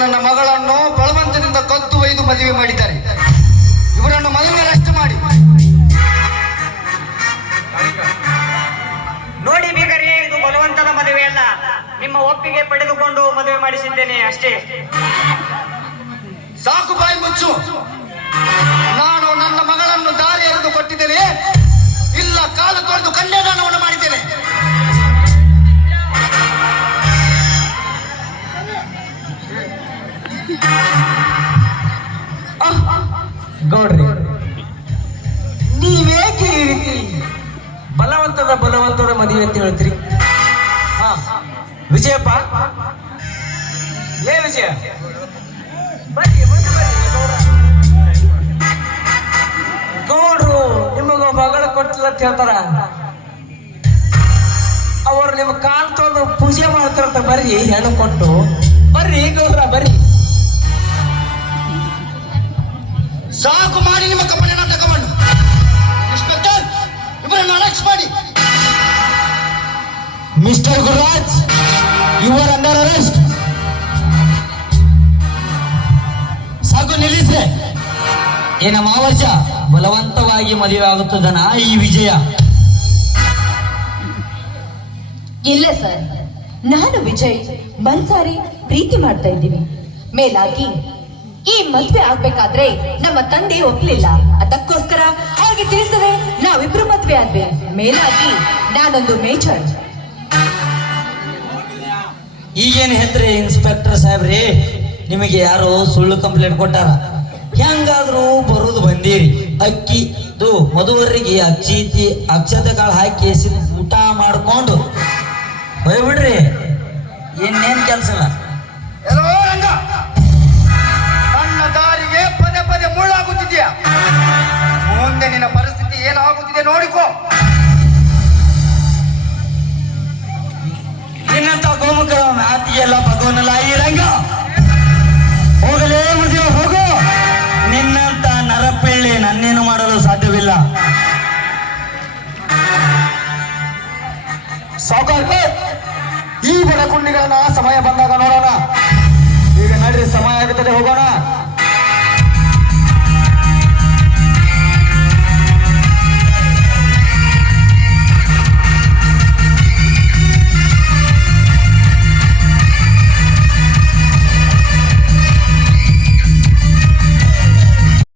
ನನ್ನ ಮಗಳನ್ನು ಬಲವಂತದಿಂದ ಕತ್ತು ಒಯ್ದು ಮದುವೆ ಮಾಡಿದ್ದಾರೆ. ಇವರನ್ನು ಮದುವೆ ಅಷ್ಟು ಮಾಡಿ. ನೋಡಿ ಬೀಗರೇ ಇದು ಬಲವಂತದ ಮದುವೆ ಅಲ್ಲ. ನಿಮ್ಮ ಒಪ್ಪಿಗೆ ಪಡೆದುಕೊಂಡು ಮದುವೆ ಮಾಡಿಸಿದ್ದೇನೆ ಅಷ್ಟೇ. ಸಾಕು ಬಾಯಿ ಮುಚ್ಚು. ಗೌಡ್ರಿ ನೀವೇಕೆ ಈ ಬಲವಂತದ ಬಲವಂತದ ಮದುವೆ ಅಂತ ಹೇಳ್ತೀರಿ? ಹಾ. ವಿಜಯಪ್ಪ? ಏ ವಿಜಯ? ಬರ್ರಿ, ನೋಡ್ರು ನಿಮಗ ಮಗಳ ಕೊಟ್ಟಿಲ್ಲ ಅಂತ ಹೇಳ್ತಾರ. ಅವರು ನಿಮ್ ಕಾಲ್ ತೊಗೊಂಡು ಪೂಜೆ ಮಾಡ್ತಾರಂತ ಬರ್ರಿ ಹೆಣ್ಣು ಕೊಟ್ಟು. ಬರ್ರಿ ಗೌಡ್ರ ಬರ್ರಿ. ಸಾಕು ಮಾಡಿ ನಿಮ್ಮ ಕಪ್ಪನೆ ತಗೊಂಡು. ಮಾಡು ಇನ್ಸ್ಪೆಕ್ಟರ್ ಇವರನ್ನು ಅರೆಸ್ಟ್ ಮಾಡಿ. Mister Gururaj you are under arrest ಸಾಕು ನಿಲ್ಲಿಸ್ರೆ ಏನ ಮಾವರ್ಜ ಬಲವಂತವಾಗಿ ಮದುವೆ ಆಗುತ್ತದನ ಈ ವಿಜಯ. ಇಲ್ಲ ಸರ್. ನಾನು ವಿಜಯ್ ಬನ್ಸಾರಿ ಪ್ರೀತಿ ಮಾಡ್ತಾ ಇದ್ದೀವಿ. ಮೇಲಾಗಿ ಈ ಮದ್ವೆ ಆಗ್ಬೇಕಾದ್ರೆ ನಮ್ಮ ತಂದೆ ಒಪ್ಲಿಲ್ಲ. ಅದಕ್ಕೋಸ್ಕರ ಅವ್ರಿಗೆ ತಿಳಿಸದೆ ನಾವಿಬ್ರು ಮದ್ವೆ ಆದ್ವಿ. ಮೇಲಾಗಿ ನಾನೊಂದು ಮೇಜರ್. ಈಗೇನು ಹೇಳ್ರಿ ಇನ್ಸ್ಪೆಕ್ಟರ್ ಸಾಹೇಬ್ರಿ? ನಿಮಗೆ ಯಾರೋ ಸುಳ್ಳು ಕಂಪ್ಲೇಂಟ್ ಕೊಟ್ಟಾರ? ಹೆಂಗಾದ್ರೂ ಬರೋದು ಬಂದೀರಿ. ಅಕ್ಕಿ ಮದುವರಿಗೆ ಅಕ್ಷಿತಿ ಅಕ್ಷತೆ ಕಾಳು ಹಾಕಿ ಊಟ ಮಾಡ್ಕೊಂಡು ಹೋಗ್ಬಿಡ್ರಿ. ಇನ್ನೇನ್ ಕೆಲಸ ಸಾವುಕಾರ ಈ ಬಡ ಕುಂಡಿಗಳನ್ನ ಸಮಯ ಬಂದಾಗ ನೋಡೋಣ.